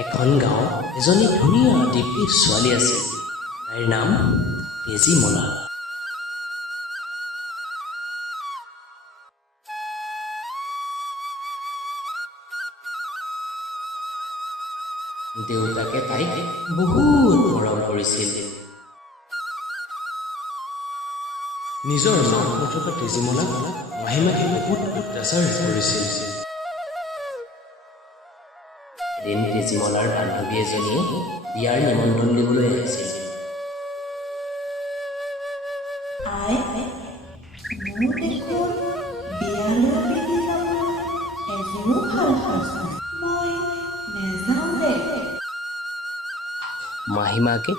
এখন গাঁও এজনী ধুনীয়া দীপ্তি ছোৱালী আছে। তাইৰ নাম তেজীমলা। দেউতাকে তাইক বহুত মৰম কৰিছিল। নিজৰ মাক নথকা তেজীমলাক মাহীমাকে বহুত অত্যাচাৰ কৰিছিল। এদিন তেজীমলাৰ বান্ধৱী এজনীয়ে বিয়াৰ নিমন্ত্ৰণ দিবলৈ আহিছিল। মোৰ দেখোন বিয়ালৈ পিন্ধি যাব এযোৰো ভাল সাজ মই নেযাওঁ দে। মাহীমাকে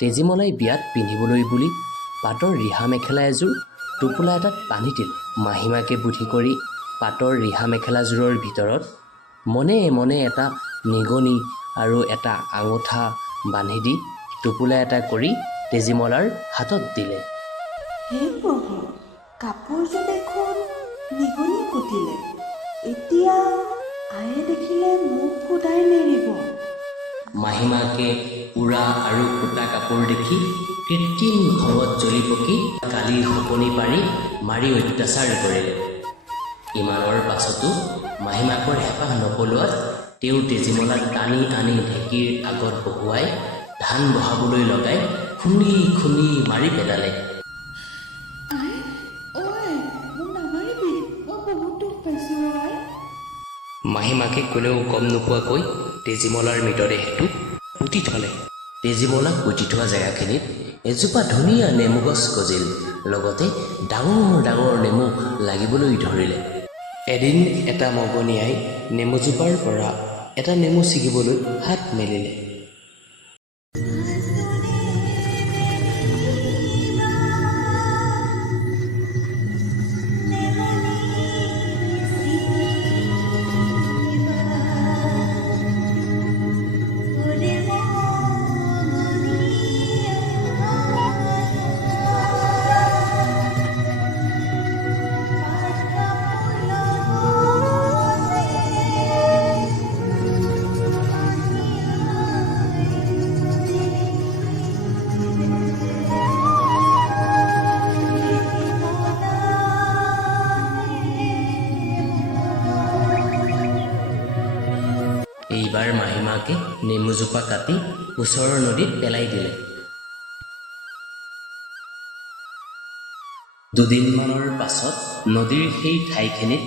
তেজীমলাই বিয়াত পিন্ধিবলৈ বুলি পাটৰ ৰিহা মেখেলা এযোৰ টোপোলা এটাত বান্ধি দিলে। মাহীমাকে বুদ্ধি কৰি পাটৰ ৰিহা মেখেলাযোৰৰ ভিতৰত মনে মনে এটা নিগনি আৰু এটা আঙুঠা বান্ধি দি টোপোলা এটা কৰি তেজীমলাৰ হাতত দিলে। হে প্ৰভু, কাপোৰযোৰ দেখোন নিগনি কুটিলে। এতিয়া আয়ে দেখিলে মোক ফুটাই নেৰিব। মাহীমাকে উৰা আৰু কুটা কাপোৰ দেখি কৃত্ৰিম খঙত জ্বলি পকি কালিৰ সপনি পাৰি মাৰি অত্যাচাৰ কৰিলে। ইমানৰ পাছতো মাহীমাকৰ হেঁপাহ নপলোৱাত তেওঁ তেজীমলাক টানি আনি ঢেঁকীৰ আগত বহুৱাই ধান বহাবলৈ লগাই খুন্দি খুন্দি মাৰি পেলালে। মাহীমাকে কোনেও গম নোপোৱাকৈ তেজীমলাৰ মৃতদেহটো পুতি থলে। তেজীমলাক পুতি থোৱা জেগাখিনিত এজোপা ধুনীয়া নেমু গছ গজিল। লগতে ডাঙৰ ডাঙৰ নেমু লাগিবলৈ ধৰিলে। এদিন এটা মগনিয়াই নেমুজোপাৰ পৰা এটা নেমু ছিগিবলৈ হাত মেলিলে। এইবাৰ মাহীমাকে নেমুজোপা কাটি ওচৰৰ নদীত পেলাই দিলে। দুদিনমানৰ পাছত নদীৰ সেই ঠাইখিনিত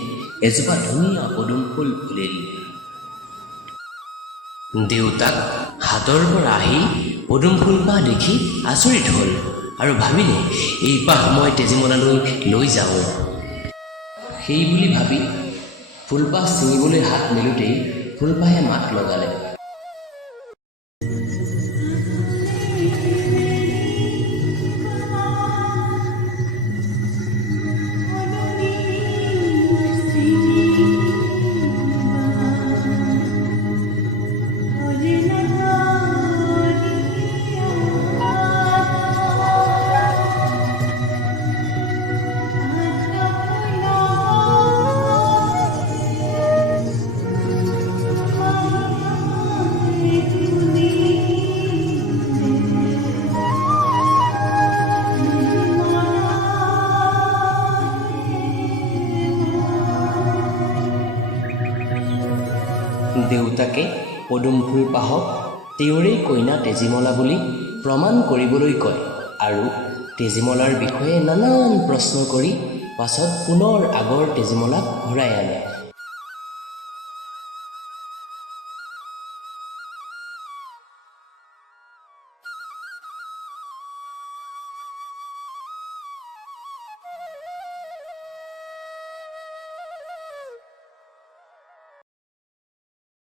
এজোপা ধুনীয়া পদুম ফুল ফুলিল। দেউতাক হাতৰ পৰা আহি পদুম ফুলপাহ দেখি আচৰিত হ'ল আৰু ভাবিলে এইপাহ মই তেজীমলালৈ লৈ যাওঁ। সেই বুলি ভাবি ফুলপাহ ছিঙিবলৈ হাত মেলোঁতেই ফুলপাহে মাত লগালে। দেউতাকে পদুম ফুলপাহক তেওঁৰেই কইনা তেজীমলা বুলি প্ৰমাণ কৰিবলৈ কয় আৰু তেজীমলাৰ বিষয়ে নানান প্ৰশ্ন কৰি পাছত পুনৰ আগৰ তেজীমলাক ঘূৰাই আনে।